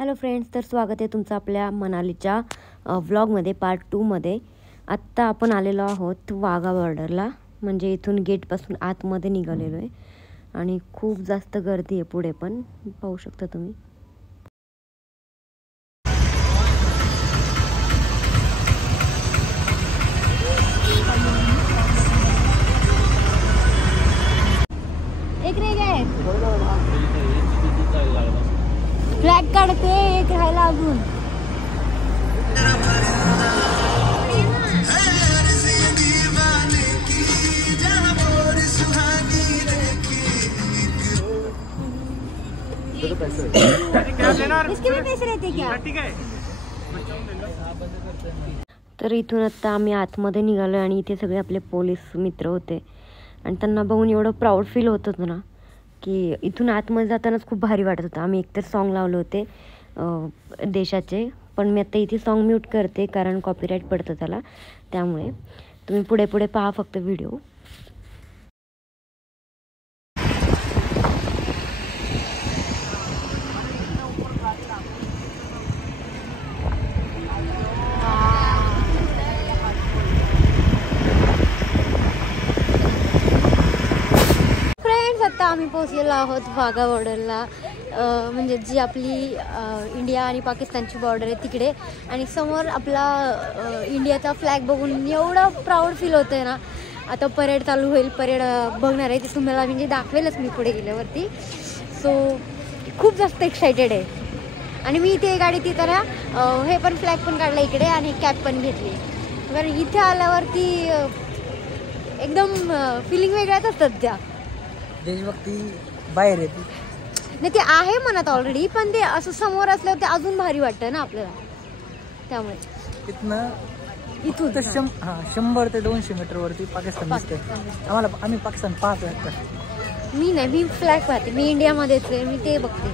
Hello friends, तर स्वागत आहे तुमचं आपल्या मनालीच्या व्लॉगमध्ये पार्ट 2 मध्ये। आत्ता आपण आलेलो आहोत वाघा बॉर्डरला, म्हणजे इथून गेटपासून आतमध्ये निघालेलो आहे आणि खूप जास्त गर्दी आहे पुढे पण पाहू शकता तुम्ही। एक रे गए फ्लॅग काढते, एक राहिला अजून। इसके भी पैसे रहते क्या? तर इथून आता आम्ही आतमध्ये निघालो आणि इथे सगळे आपले पोलीस मित्र होते आणि त्यांना बघून एवढं प्राऊड फील होत होतं ना की इथून आतमध्ये जातानाच खूप भारी वाटत होतं। आम्ही एकतर सॉन्ग लावले होते देशाचे, पण मी आता इथे सॉन्ग म्यूट करते कारण कॉपीराईट पडतं त्याला, त्यामुळे तुम्ही पुढे पुढे पहा फक्त व्हिडिओ। आता आम्ही पोहोचलेलो आहोत वाघा बॉर्डरला, म्हणजे जी आपली इंडिया आणि पाकिस्तानची बॉर्डर आहे तिकडे। आणि समोर आपला इंडियाचा फ्लॅग बघून एवढं प्राऊड फील होतं आहे ना। आता परेड चालू होईल, परेड बघणार आहे ते तुम्हाला म्हणजे दाखवेलच मी पुढे गेल्यावरती। सो खूप जास्त एक्सायटेड आहे। आणि मी इथे गाडी ती तर हे पण फ्लॅग पण काढला इकडे आणि कॅप पण घेतली, कारण इथे आल्यावरती एकदम फिलिंग वेगळ्याच असतात त्या। देशभक्ती बाहेर येते नाही, ते आहे मनात ऑलरेडी, पण ते असं समोर असल्यावर ते अजून भारी वाटतं ना आपल्याला, त्यामुळे इथून 100 ते 200 मीटर वरती पाकिस्तान दिसते आम्हाला। आम्ही पाकिस्तान पाहतो आता। मी नाही, मी फ्लॅग पाहते, मी इंडियामध्येच आहे, मी ते बघते।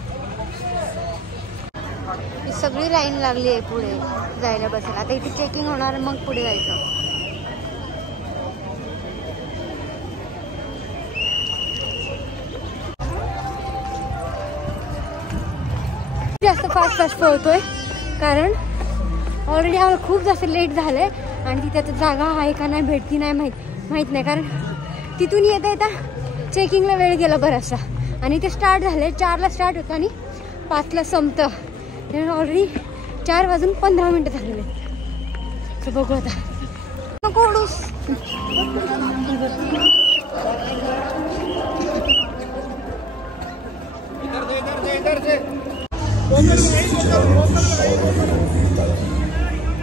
सगळी लाईन लागली आहे पुढे जायला बसायला। आता इथे चेकिंग होणार, मग पुढे जायचं। जास्त फास्ट पळतोय कारण ऑलरेडी आम्हाला खूप जास्त लेट झालंय आणि तिथे आता जागा आहे का नाही, भेटती नाही माहीत नाही, कारण तिथून येता चेकिंगला वेळ गेला बराचसा। आणि ते स्टार्ट झाले 4ला स्टार्ट होतं आणि 5ला संपतं, त्यामुळे ऑलरेडी 4 वाजून 15 मिनिटं झालेले। तर बघू आता नको ओढूस।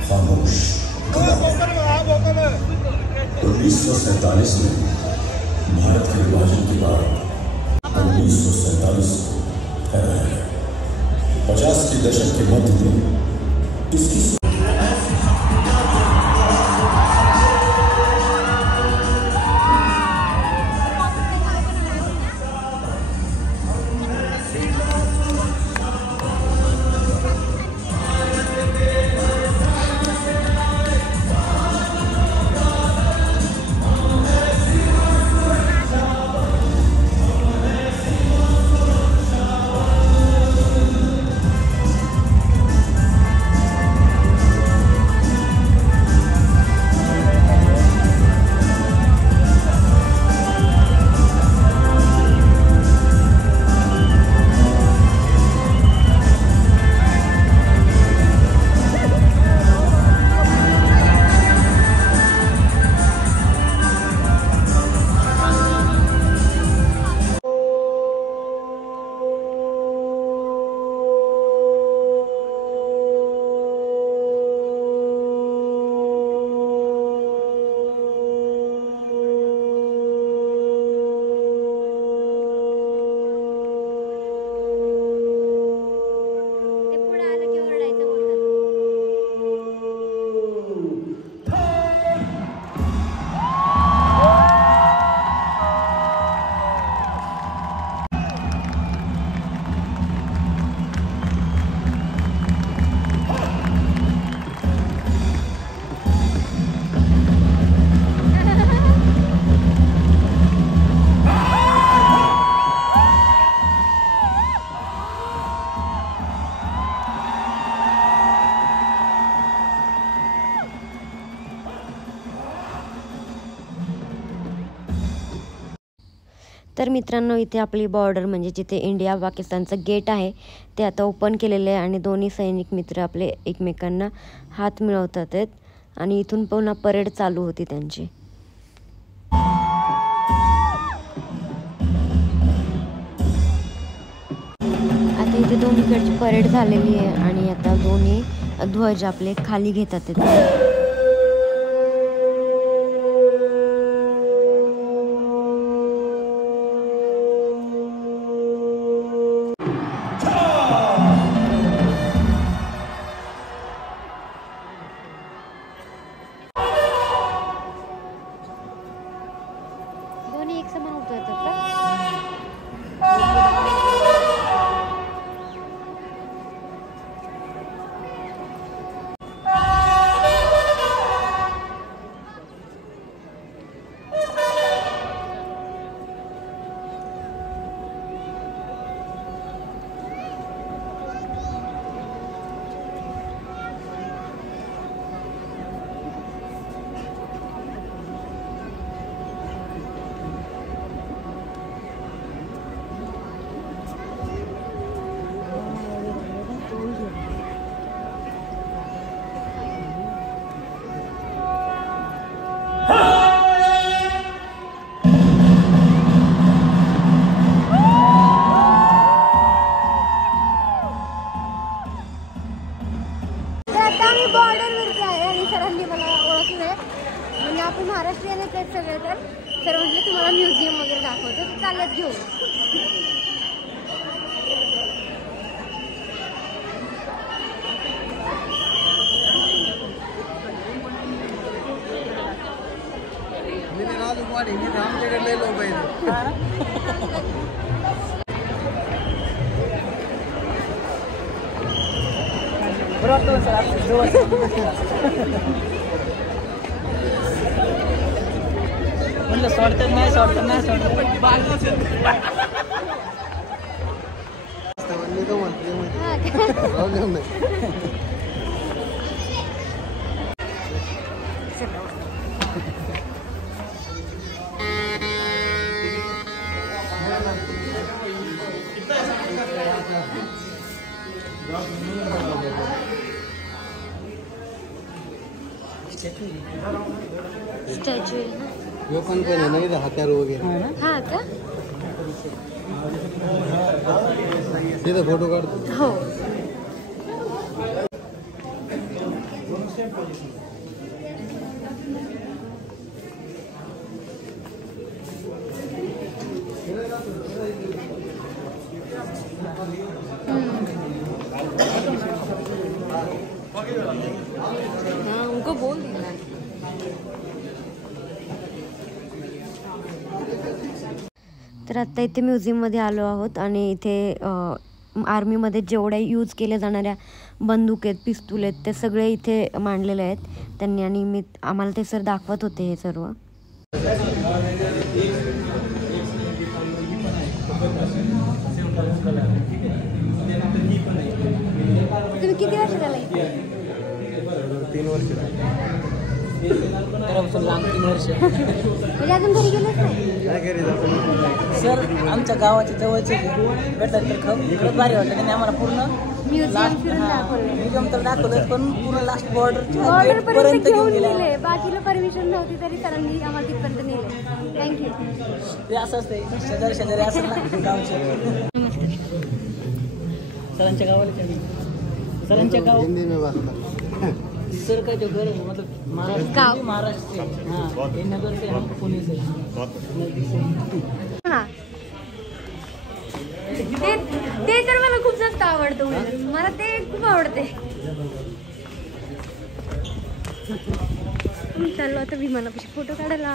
खामोश 1947 में भारत के विभाजन के बाद 1947 ठहरा है। 50 के दशक के मध्य में इसकी तर मित्रांनो, इथे आपली बॉर्डर म्हणजे जिथे इंडिया पाकिस्तानचं गेट आहे ते आता ओपन केलेलं आहे आणि दोन्ही सैनिक मित्र आपले एकमेकांना हात मिळवतात आहेत आणि इथून पुन्हा परेड चालू होती त्यांची. आता इथे दोन्हीकडची परेड झालेली आहे आणि आता दोन्ही ध्वज आपले खाली घेतात आहेत. दोन्ही एक समान उतरतात का? सरांनी मला ओळखलंय, म्हणजे आपण महाराष्ट्रीयन आहेत सगळे. तर सर म्हटलं तुम्हाला म्युझियम वगैरे दाखवतो, तर चालत घेऊ. म्हणलं सोडतात नाही स्टॅच्यू आहे ना, पण आहे नाही हत्यार वगैरे. हा का? तिथं फोटो काढतो. हो. उनको बोल देना. तर आत्ता इथे म्युझियममध्ये आलो आहोत आणि इथे आर्मीमध्ये जेवढ्या यूज केल्या जाणाऱ्या बंदूक आहेत, पिस्तूल आहेत, ते सगळे इथे मांडलेले आहेत त्यांनी आणि आम्हाला ते सर दाखवत होते हे सर्व. तुम्ही किती वर्ष झाला इथे? 3 वर्ष. लांब 3 वर्ष. म्हणजे अजून घरी गेलेच नाही? सर आमच्या गावाच्या जवळचे भेटतात तर खरंच भारी वाटतं. त्यांनी आम्हाला पूर्ण म्युझियम तर दाखवलं, पण पूर्ण लास्ट बॉर्डर पर्यंत घेऊन गेले. बाकीला परमिशन नव्हती तरी सरांनी आम्हाला तिथपर्यंत नेले. थँक्यू. ते असं असते शेजारी असेल ना गावचे. सरांच्या गावाला सरांच्या गाव हिंदी में बात कर. सर का जो घर है मतलब महाराष्ट्र से. हाँ, ये नगर से, हम पुणे से. हाँ, ते तर मला खूप जास्त आवडतं. मला ते खूप आवडते. चाललो आता विमानापाशी फोटो काढायला.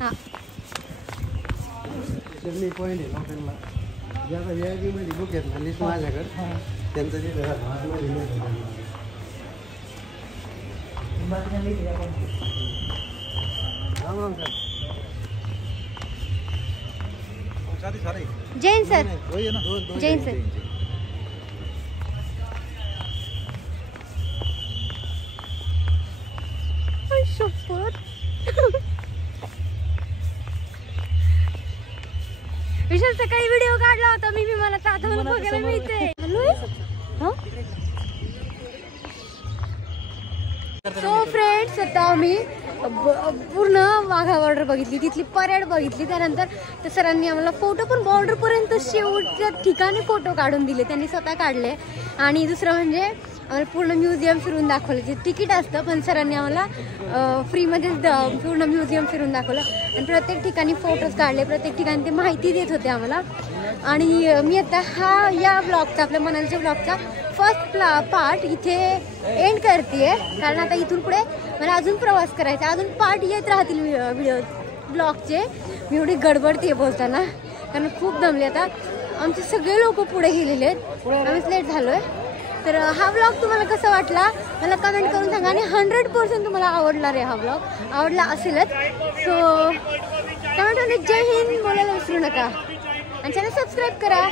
हा, मी पॉईंट आहे लोकांना ज्याचा VIP मध्ये बुक घेतला लिस्ट माझ्याकडे, त्यांचं जे जैन सर. जैन सर. विशाल सकाळी व्हिडिओ काढला होता मी विमानाचा, आता मला बघायला मिळते. सो फ्रेंड्स, आता आम्ही पूर्ण वाघा बॉर्डर बघितली, तिथली परेड बघितली. त्यानंतर त्या सरांनी आम्हाला फोटो पण बॉर्डर पर्यंत शेवटच्या ठिकाणी फोटो काढून दिले, त्यांनी स्वतः काढले. आणि दुसरं म्हणजे आम्हाला पूर्ण म्युझियम फिरून दाखवलं. जे तिकीट असतं पण सरांनी आम्हाला फ्रीमध्येच पूर्ण म्युझियम फिरून दाखवलं. आणि प्रत्येक ठिकाणी फोटोज काढले, प्रत्येक ठिकाणी ते माहिती देत होते आम्हाला. आणि मी आता या ब्लॉगचा, आपल्या मनालीच्या ब्लॉगचा फर्स्ट पार्ट इथे एंड करते, कारण आता इथून पुढे मला अजून प्रवास करायचा, अजून पार्ट येत राहतील व्हिडिओ ब्लॉगचे. मी एवढी गडबडते बोलताना, कारण खूप दमले. आता आमचे सगळे लोक पुढे गेलेले आहेत, आम्हीच लेट झालोय. तर हा ब्लॉग तुम्हाला कसा वाटला मला कमेंट करून सांगा. आणि 100% तुम्हाला आवडणार आहे हा ब्लॉग, आवडला असेलच. सो कमेंटमध्ये जय हिंद बोलायला विसरू नका आणि चॅनल सबस्क्राईब करा.